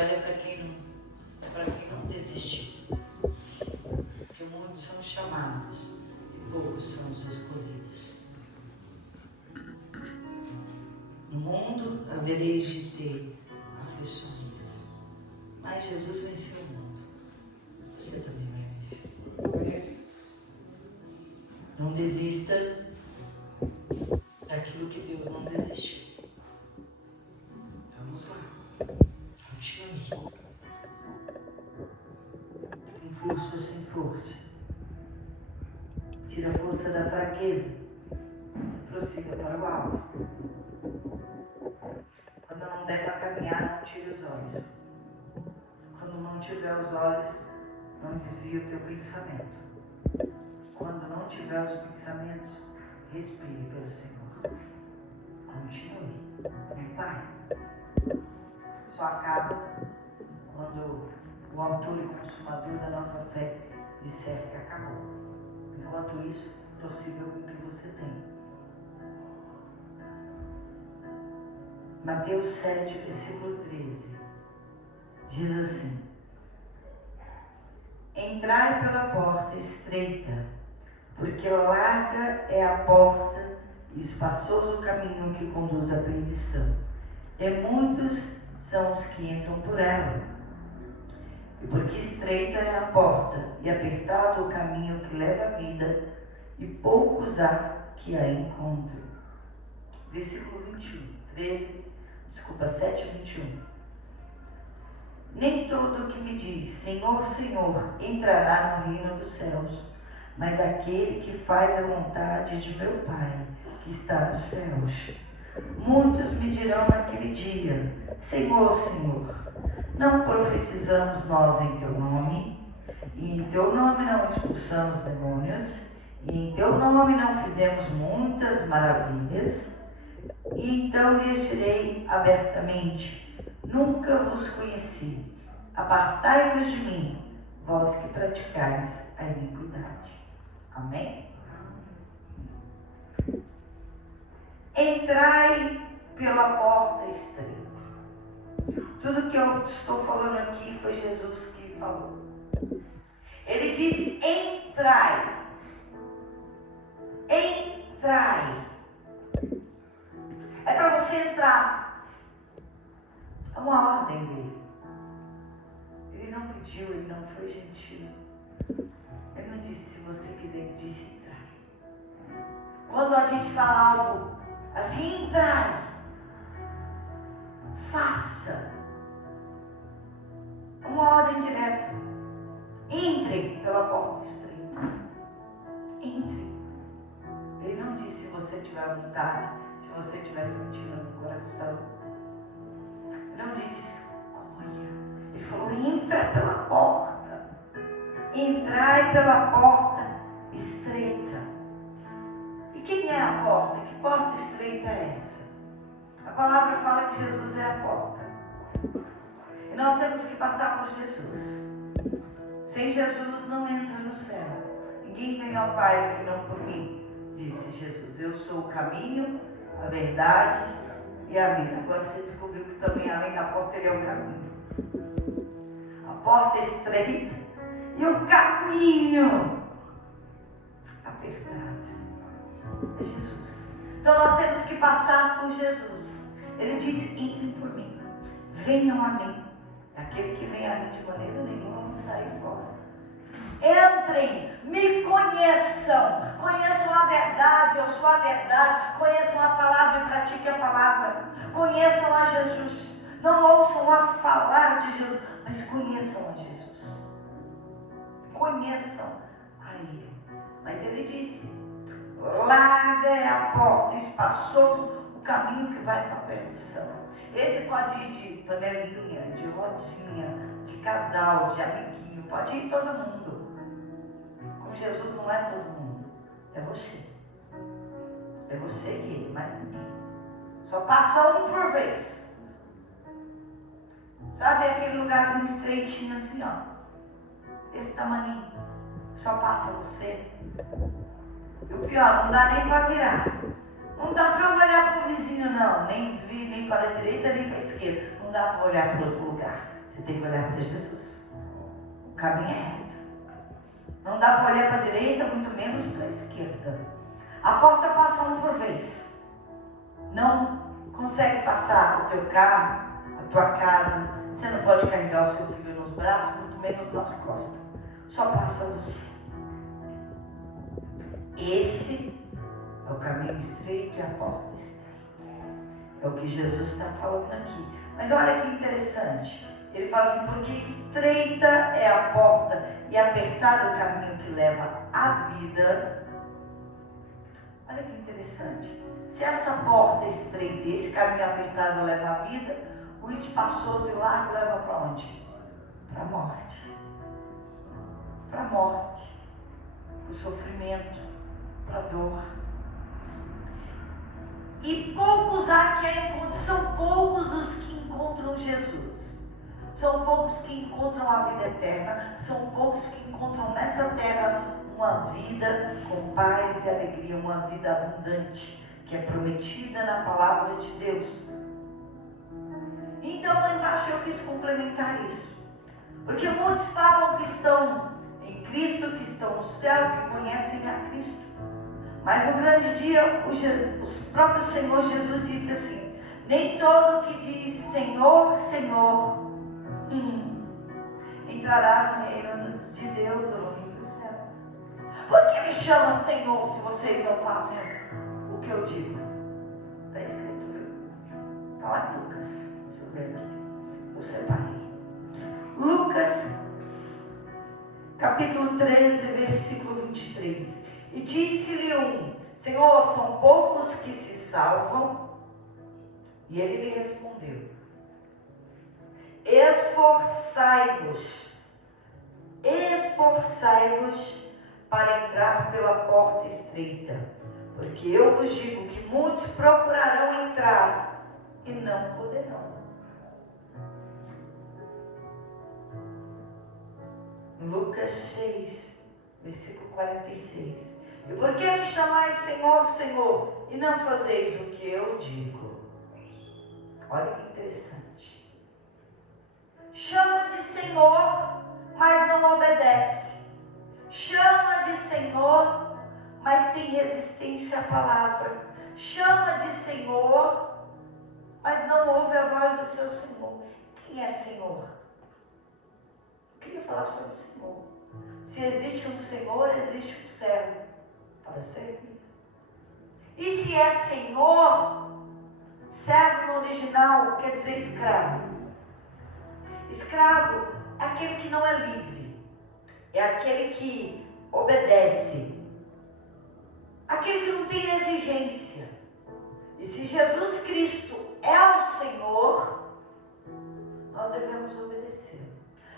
Evangelho é para quem não desistiu. Porque muitos são chamados e poucos são os escolhidos. No mundo havereis de ter aflições, mas Jesus venceu o mundo. Você também vai vencer. Não desista daquilo que Deus não desistiu. Vamos lá. Continue. Com força ou sem força. Tira a força da fraqueza. Prossiga para o alvo. Quando não der para caminhar, não tire os olhos. Quando não tiver os olhos, não desvie o teu pensamento. Quando não tiver os pensamentos, respire pelo Senhor. Continue. Não pare. Só acaba quando o autor e consumador da nossa fé disser que acabou. Enquanto isso, prossiga com o que você tem. Mateus 7, versículo 13, diz assim: entrai pela porta estreita, porque larga é a porta e espaçoso o caminho que conduz à perdição, e muitos são os que entram por ela. E porque estreita é a porta e apertado o caminho que leva à vida, e poucos há que a encontrem. Versículo 7, 21. Nem todo o que me diz Senhor, Senhor entrará no reino dos céus, mas aquele que faz a vontade de meu Pai que está nos céus. Muitos me dirão naquele dia: Senhor, Senhor, não profetizamos nós em teu nome, e em teu nome não expulsamos demônios, e em teu nome não fizemos muitas maravilhas? E então lhes direi abertamente: nunca vos conheci. Apartai-vos de mim, vós que praticais a iniquidade. Amém? Entrai pela porta estreita. Tudo que eu estou falando aqui foi Jesus que falou. Ele disse: entrai. Entrai. É para você entrar. É uma ordem dele. Ele não pediu, ele não foi gentil. Ele não disse se você quiser, ele disse entrai. Quando a gente fala algo assim, entrai. Faça. Uma ordem direta. Entre pela porta estreita. Entre. Ele não disse se você tiver vontade, se você estiver sentindo no coração. Ele não disse escolha. Ele falou: entra pela porta. Entrai pela porta estreita. E quem é a porta? Que porta estreita é essa? A palavra fala que Jesus é a porta. E nós temos que passar por Jesus. Sem Jesus não entra no céu. Ninguém vem ao Pai senão por mim, disse Jesus. Eu sou o caminho, a verdade e a vida. Agora você descobriu que também além da porta ele é o caminho. A porta é estreita e o caminho apertado é Jesus. Então nós temos que passar por Jesus. Ele disse: entrem por mim, venham a mim. Aquele que vem a mim de maneira nenhuma não sai fora. Entrem, me conheçam, conheçam a verdade, eu sou a verdade, conheçam a palavra e pratiquem a palavra, conheçam a Jesus, não ouçam a falar de Jesus, mas conheçam a Jesus, conheçam a Ele. Mas Ele disse: larga é a porta, espaçoso o caminho que vai para a perdição. Esse pode ir de panelinha, de rodinha, de casal, de amiguinho, pode ir todo mundo. Com Jesus não é todo mundo, é você. É você e Ele, mais ninguém. Só passa um por vez. Sabe aquele lugarzinho estreitinho assim, ó, desse tamaninho? Só passa você. E o pior, não dá nem para virar. Não dá para olhar para o vizinho, não. Nem desvia, nem para a direita, nem para a esquerda. Não dá para olhar para outro lugar. Você tem que olhar para Jesus. O caminho é reto. Não dá para olhar para a direita, muito menos para a esquerda. A porta passa um por vez. Não consegue passar o teu carro, a tua casa. Você não pode carregar o seu filho nos braços, muito menos nas costas. Só passa você. Esse é o caminho estreito e a porta estreita. É o que Jesus está falando aqui. Mas olha que interessante. Ele fala assim, porque estreita é a porta e apertado o caminho que leva à vida. Olha que interessante. Se essa porta é estreita e esse caminho apertado leva à vida, o espaçoso e largo leva para onde? Para a morte. Para a morte. Para o sofrimento. Para a dor. E poucos há que a encontram. São poucos os que encontram Jesus. São poucos que encontram a vida eterna. São poucos que encontram nessa terra uma vida com paz e alegria, uma vida abundante, que é prometida na palavra de Deus. Então lá embaixo eu quis complementar isso. Porque muitos falam que estão em Cristo, que estão no céu, que conhecem a Cristo. Mas no grande dia, o próprio Senhor Jesus disse assim, nem todo que diz Senhor, Senhor, entrará no reino de Deus ou no reino do céu. Por que me chama Senhor se vocês não fazem o que eu digo? Está escrito, está lá em Lucas. Deixa eu ver aqui. Eu separei. Lucas, capítulo 13, versículo 23. E disse-lhe um, Senhor, são poucos que se salvam? E ele lhe respondeu, esforçai-vos para entrar pela porta estreita, porque eu vos digo que muitos procurarão entrar e não poderão. Lucas 6, versículo 46. E por que me chamais Senhor, Senhor, e não fazeis o que eu digo? Olha que interessante. Chama de Senhor, mas não obedece. Chama de Senhor, mas tem resistência à palavra. Chama de Senhor, mas não ouve a voz do seu Senhor. Quem é Senhor? Eu queria falar sobre o Senhor. Se existe um Senhor, existe um servo para servir. E se é Senhor, servo no original quer dizer escravo. Escravo é aquele que não é livre, é aquele que obedece, aquele que não tem exigência. E se Jesus Cristo é o Senhor, nós devemos obedecer.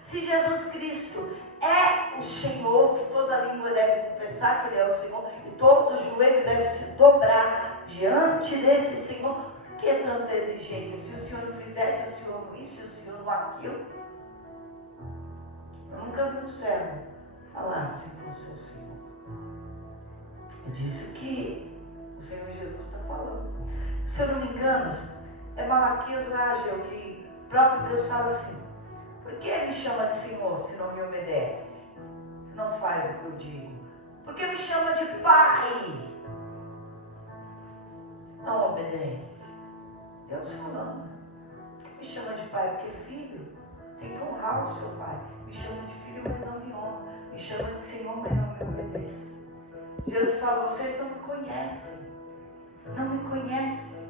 Se Jesus Cristo é o Senhor, que toda língua deve confessar que Ele é o Senhor, e todo joelho deve se dobrar diante desse Senhor, por que tanta exigência? Se o Senhor não fizesse, se o Senhor não isso, se o Senhor não aquilo. Eu nunca vi um servo falar assim com o seu Senhor. É disso que o Senhor Jesus está falando. Se eu não me engano, é Malaquias ou Ageu que o próprio Deus fala assim, por que me chama de Senhor se não me obedece? Se não faz o que eu digo? Por que me chama de Pai? Não obedece. Deus falando. Por que me chama de Pai? Porque filho tem que honrar o seu Pai. Me chama de filho, mas não me honra. Me chama de Senhor, mas não me obedece. Jesus fala, vocês não me conhecem. Não me conhecem.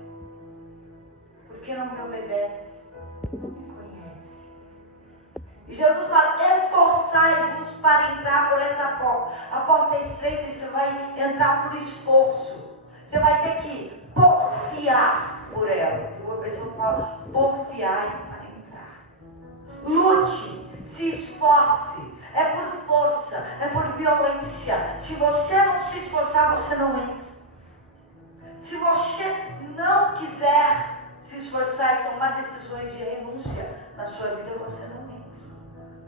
Por que não me obedece? Não me conhece. E Jesus fala, esforçai-vos para entrar por essa porta. A porta é estreita e você vai entrar por esforço. Você vai ter que porfiar por ela. Uma pessoa fala, porfiar para entrar. Lute, se esforce. É por força, é por violência. Se você não se esforçar, você não entra. Se você não quiser se esforçar e tomar decisões de renúncia na sua vida, você não entra.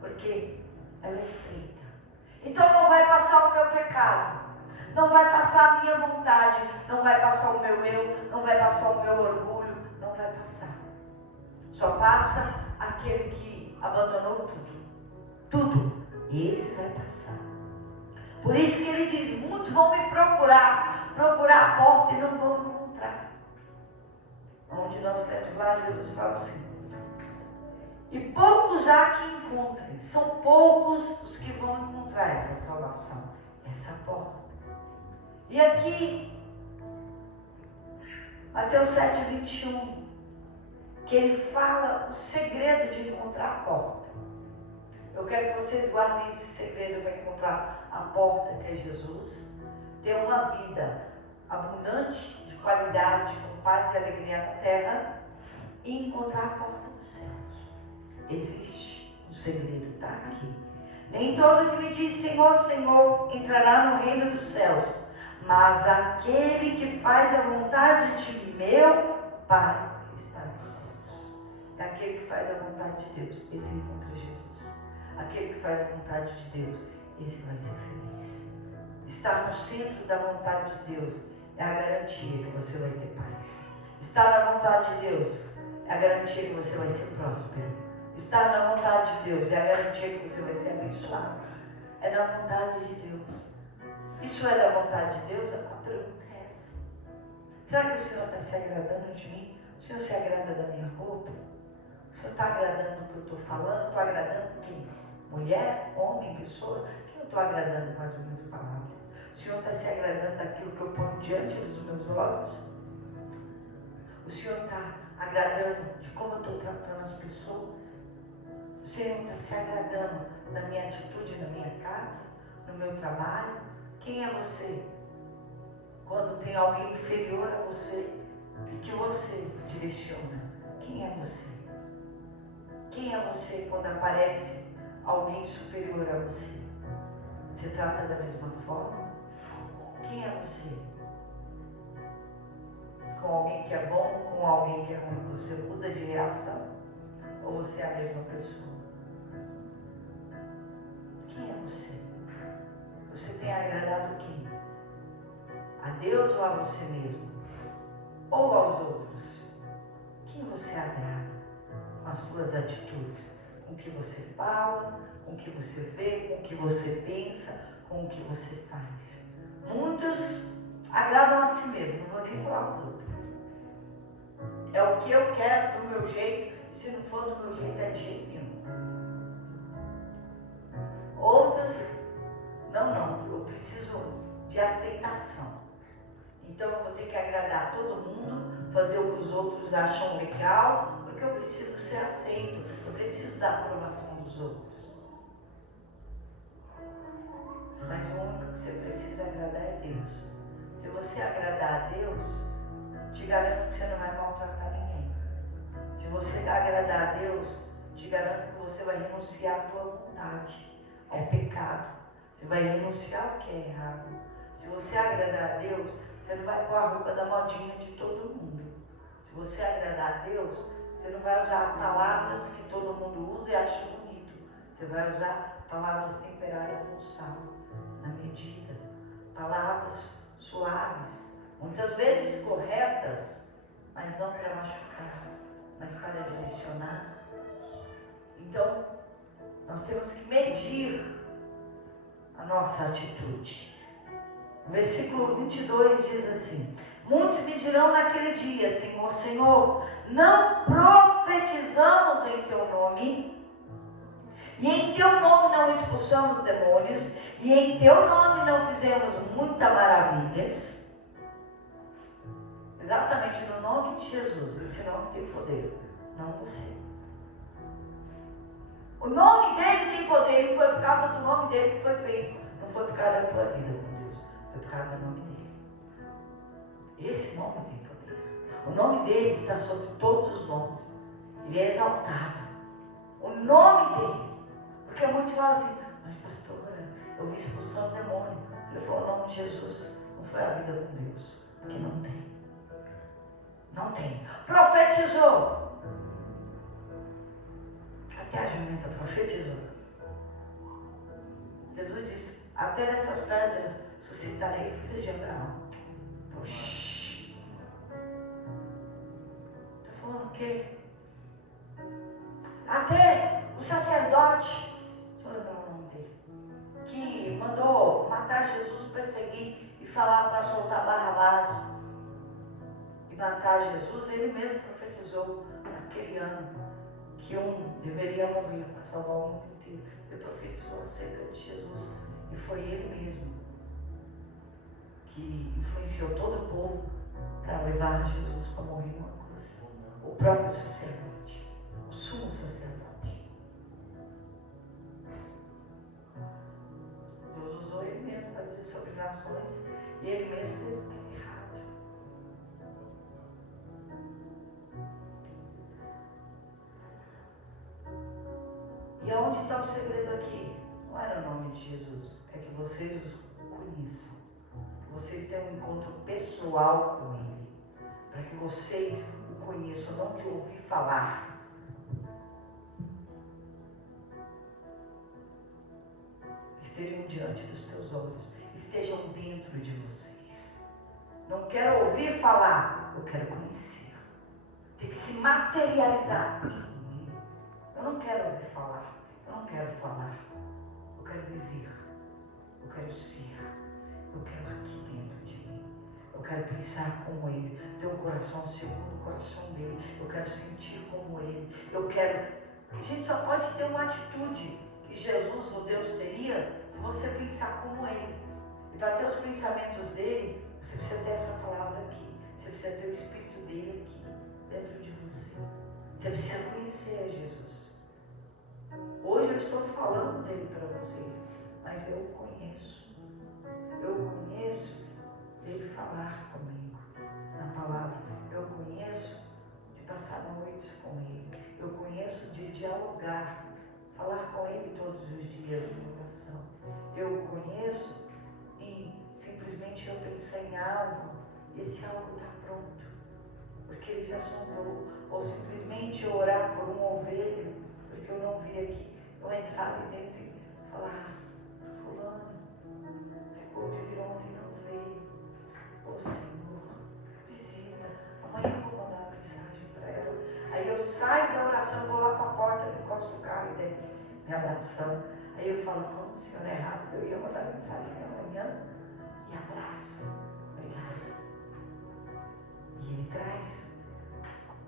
Porque ela é estreita. Então não vai passar o meu pecado, não vai passar a minha vontade, não vai passar o meu eu, não vai passar o meu orgulho, não vai passar. Só passa aquele que abandonou tudo. E esse vai passar. Por isso que ele diz, muitos vão me procurar a porta e não vão encontrar. Onde nós temos lá, Jesus fala assim, e poucos há que encontrem, são poucos os que vão encontrar essa salvação, essa porta. E aqui, Mateus 7:21, que ele fala o segredo de encontrar a porta. Eu quero que vocês guardem esse segredo para encontrar a porta, que é Jesus, ter uma vida abundante, de qualidade, com paz e alegria na terra, e encontrar a porta do céu. Existe um segredo, está aqui. Nem todo que me diz Senhor, Senhor entrará no reino dos céus, mas aquele que faz a vontade de meu Pai que está nos céus. É aquele que faz a vontade de Deus, esse encontra Jesus. Aquele que faz a vontade de Deus, esse vai ser feliz. Estar no centro da vontade de Deus é a garantia que você vai ter paz. Estar na vontade de Deus é a garantia que você vai ser próspero. Estar na vontade de Deus é a garantia que você vai ser abençoado. É na vontade de Deus. Isso é da vontade de Deus? A pergunta é essa. Será que o Senhor está se agradando de mim? O Senhor se agrada da minha roupa? O Senhor está agradando do que eu estou falando? Estou agradando quem? Mulher, homem, pessoas? Quem eu estou agradando com as minhas palavras? O Senhor está se agradando daquilo que eu ponho diante dos meus olhos? O Senhor está agradando de como eu estou tratando as pessoas? O Senhor está se agradando da minha atitude na minha casa, no meu trabalho? Quem é você? Quando tem alguém inferior a você e que você direciona, quem é você? Quem é você quando aparece alguém superior a você? Você trata da mesma forma? Quem é você? Com alguém que é bom, com alguém que é ruim, você muda de reação? Ou você é a mesma pessoa? Quem é você? Você tem agradado quem? A Deus ou a você mesmo? Ou aos outros? Quem você agrada com as suas atitudes? Com o que você fala, com o que você vê, com o que você pensa, com o que você faz. Muitos agradam a si mesmo, não vou nem falar aos outros. É o que eu quero do meu jeito, e se não for do meu jeito é de jeito nenhum. Outros, não, eu preciso de aceitação. Então eu vou ter que agradar todo mundo, fazer o que os outros acham legal, porque eu preciso ser aceito, eu preciso da aprovação dos outros. Mas o único que você precisa agradar é Deus. Se você agradar a Deus, te garanto que você não vai maltratar ninguém. Se você agradar a Deus, te garanto que você vai renunciar à tua vontade, ao pecado. Você vai renunciar ao que é errado. Se você agradar a Deus, você não vai pôr a roupa da modinha de todo mundo. Se você agradar a Deus, você não vai usar palavras que todo mundo usa e acha bonito. Você vai usar palavras temperadas com sal, na medida. Palavras suaves, muitas vezes corretas, mas não para machucar, mas para direcionar. Então, nós temos que medir a nossa atitude. O versículo 22 diz assim: muitos me dirão naquele dia, Senhor, Senhor, não profetizamos em teu nome, e em teu nome não expulsamos demônios, e em teu nome não fizemos muitas maravilhas. Exatamente no nome de Jesus, esse nome tem poder, não você. O nome dele tem poder, e foi por causa do nome dele que foi feito, não foi por causa da tua vida com Deus, foi por causa do nome dele. Esse nome tem poder. O nome dele está sobre todos os nomes, ele é exaltado. O nome dele, porque muitos falam assim, mas pastora, eu vi expulsando o demônio. Ele falou o nome de Jesus, não foi a vida com Deus, porque não tem. Não tem. Profetizou. Até a jumenta profetizou. Jesus disse, até dessas pedras suscitarei filhos de Abraão. Poxa. Estou falando o quê? Até sacerdote, deixa eu lembrar o nome dele, que mandou matar Jesus, perseguir e falar para soltar Barrabás e matar Jesus, ele mesmo profetizou naquele ano que um deveria morrer para salvar o mundo inteiro. Ele profetizou acerca de Jesus e foi ele mesmo que influenciou todo o povo para levar Jesus para morrer numa cruz. O próprio sacerdote, o sumo sacerdote. Deus usou ele mesmo para dizer sobre nações e ele mesmo fez o que é errado. E aonde está o segredo aqui? Não era o nome de Jesus, é que vocês o conheçam. Que vocês tenham um encontro pessoal com ele. Para que vocês o conheçam, não de ouvir falar. Estejam diante dos teus olhos, estejam dentro de vocês. Não quero ouvir falar, eu quero conhecer. Tem que se materializar em mim. Eu não quero ouvir falar, eu não quero falar. Eu quero viver, eu quero ser, eu quero aqui dentro de mim. Eu quero pensar como ele, ter um coração segundo o coração dele. Eu quero sentir como ele. Eu quero. A gente só pode ter uma atitude que Jesus, o Deus, teria se você pensar como ele. E para ter os pensamentos dele, você precisa ter essa palavra aqui. Você precisa ter o Espírito dele aqui, dentro de você. Você precisa conhecer Jesus. Hoje eu estou falando dele para vocês, mas eu o conheço. Eu conheço dele falar comigo na palavra. Eu conheço de passar noites com ele. Eu conheço de dialogar, falar com ele todos os dias em oração. Eu conheço e simplesmente eu pensei em algo e esse algo está pronto, porque ele já sondou. Ou simplesmente eu orar por uma ovelha, porque eu não vi aqui, eu entrar ali dentro e falar: fulano, ficou de vir ontem e não veio. Ô Senhor, visita. Amanhã eu vou mandar uma mensagem para ela. Aí eu saio da oração, vou lá para a porta, encosto o carro e desce me abraçando. Aí eu falo: como o Senhor é rápido, eu ia mandar mensagem amanhã. E abraço. Obrigada. E ele traz.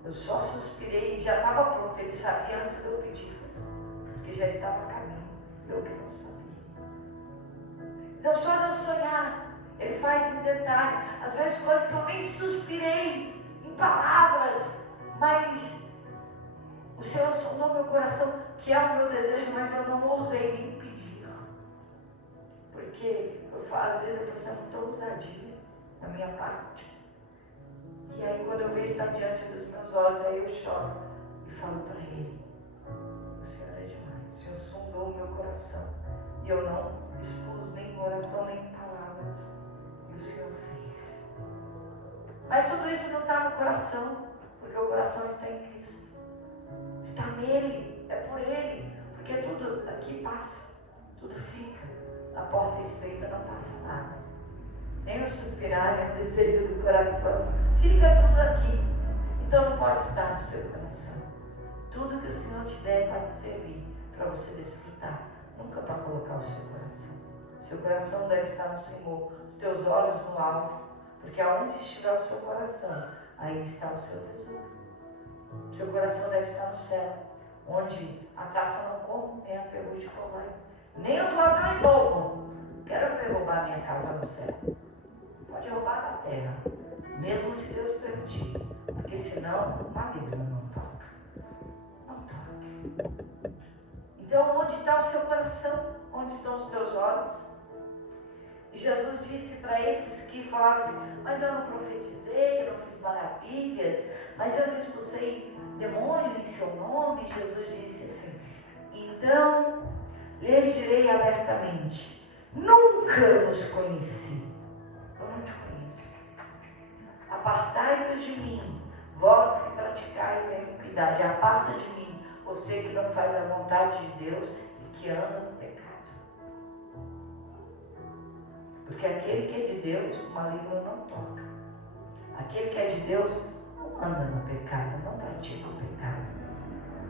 Eu só suspirei e já estava pronto. Ele sabia antes de eu pedir, porque já estava a caminho. Eu que não sabia. Então só não sonhar. Ele faz em detalhes. Às vezes coisas que eu nem suspirei em palavras, mas o Senhor sondou meu coração, que é o meu desejo, mas eu não ousei nem pedir. Porque às vezes eu penso muita ousadia da minha parte. E aí quando eu vejo estar diante dos meus olhos, aí eu choro e falo para ele: o Senhor é demais. O Senhor sondou o meu coração. E eu não expus nem oração, nem palavras. E o Senhor fez. Mas tudo isso não está no coração, porque o coração está em Cristo. Está nele, é por ele. Porque tudo aqui passa, tudo fica. Na porta estreita não passa nada. Nem o suspirar, nem o desejo do coração. Fica tudo aqui. Então não pode estar no seu coração. Tudo que o Senhor te der pode servir para você desfrutar. Nunca para colocar o seu coração. O seu coração deve estar no Senhor. Os teus olhos no alvo. Porque aonde estiver o seu coração, aí está o seu tesouro. O seu coração deve estar no céu. Onde a taça não come, nem a ferrugem corrói. Nem os ladrões roubam. Quero ver roubar minha casa no céu. Pode roubar na terra, mesmo se Deus permitir, porque senão o maligno não toca. Não toca. Então, onde está o seu coração? Onde estão os teus olhos? E Jesus disse para esses que falavam assim: mas eu não profetizei, eu não fiz maravilhas, mas eu não expulsei demônio em seu nome. Jesus disse assim: então lhes direi abertamente: nunca vos conheci. Eu não te conheço. Apartai-vos de mim, vós que praticais a iniquidade. Aparta de mim, você que não faz a vontade de Deus e que anda no pecado. Porque aquele que é de Deus, o maligno não toca. Aquele que é de Deus não anda no pecado, não pratica o pecado.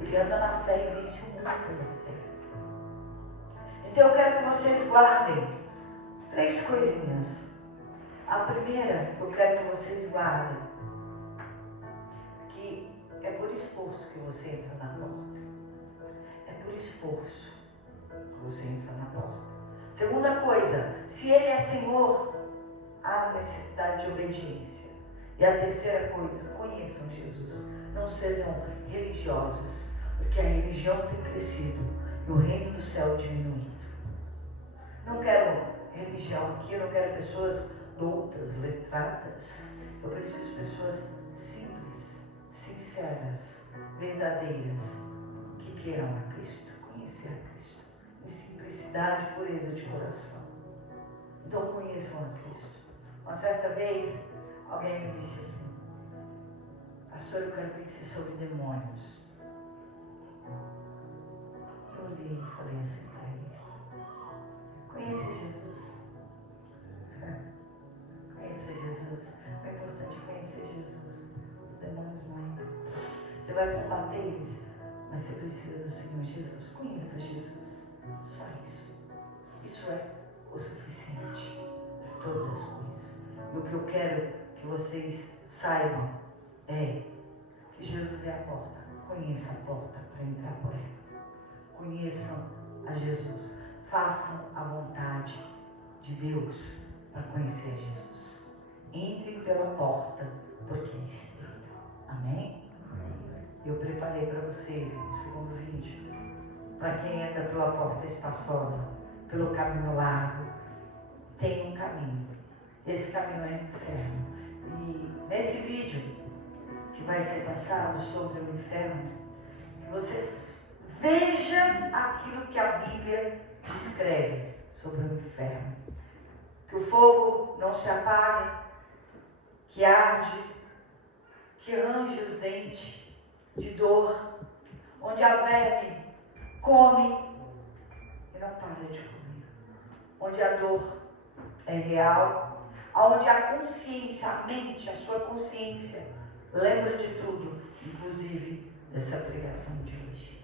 Ele que anda na fé e vence o mundo pela fé. Então eu quero que vocês guardem 3 coisinhas. A primeira que eu quero que vocês guardem, que é por esforço que você entra na porta. É por esforço que você entra na porta. Segunda coisa, se Ele é Senhor, há necessidade de obediência. E a terceira coisa, conheçam Jesus. Não sejam religiosos, porque a religião tem crescido e o reino do céu diminuindo. Não quero religião aqui, eu não quero pessoas doutas, letradas. Eu preciso de pessoas simples, sinceras, verdadeiras, que queiram a Cristo, conhecer a Cristo, em simplicidade e pureza de coração. Então conheçam a Cristo. Uma certa vez, alguém me disse assim: pastor, eu quero conhecer sobre demônios. Eu olhei e falei assim para ele: conheça Jesus. Conheça Jesus. O importante é conhecer Jesus. Os demônios não entram. Você vai combater eles, mas você precisa do Senhor Jesus. Conheça Jesus. Só isso. Isso é o suficiente para todas as coisas. E o que eu quero que vocês saibam é que Jesus é a porta. Conheça a porta para entrar por ela. Conheçam a Jesus. Façam a vontade de Deus para conhecer a Jesus. Entrem pela porta, porque é estreita. Amém? Eu preparei para vocês no segundo vídeo. Para quem entra pela porta espaçosa, pelo caminho largo, tem um caminho. Esse caminho é o inferno. E nesse vídeo que vai ser passado sobre o inferno, que vocês vejam aquilo que a Bíblia descreve sobre o inferno. Que o fogo não se apaga, que arde, que range os dentes de dor, onde a verme come e não para de comer, onde a dor é real, onde a consciência, a mente, a sua consciência lembra de tudo, inclusive dessa pregação de hoje.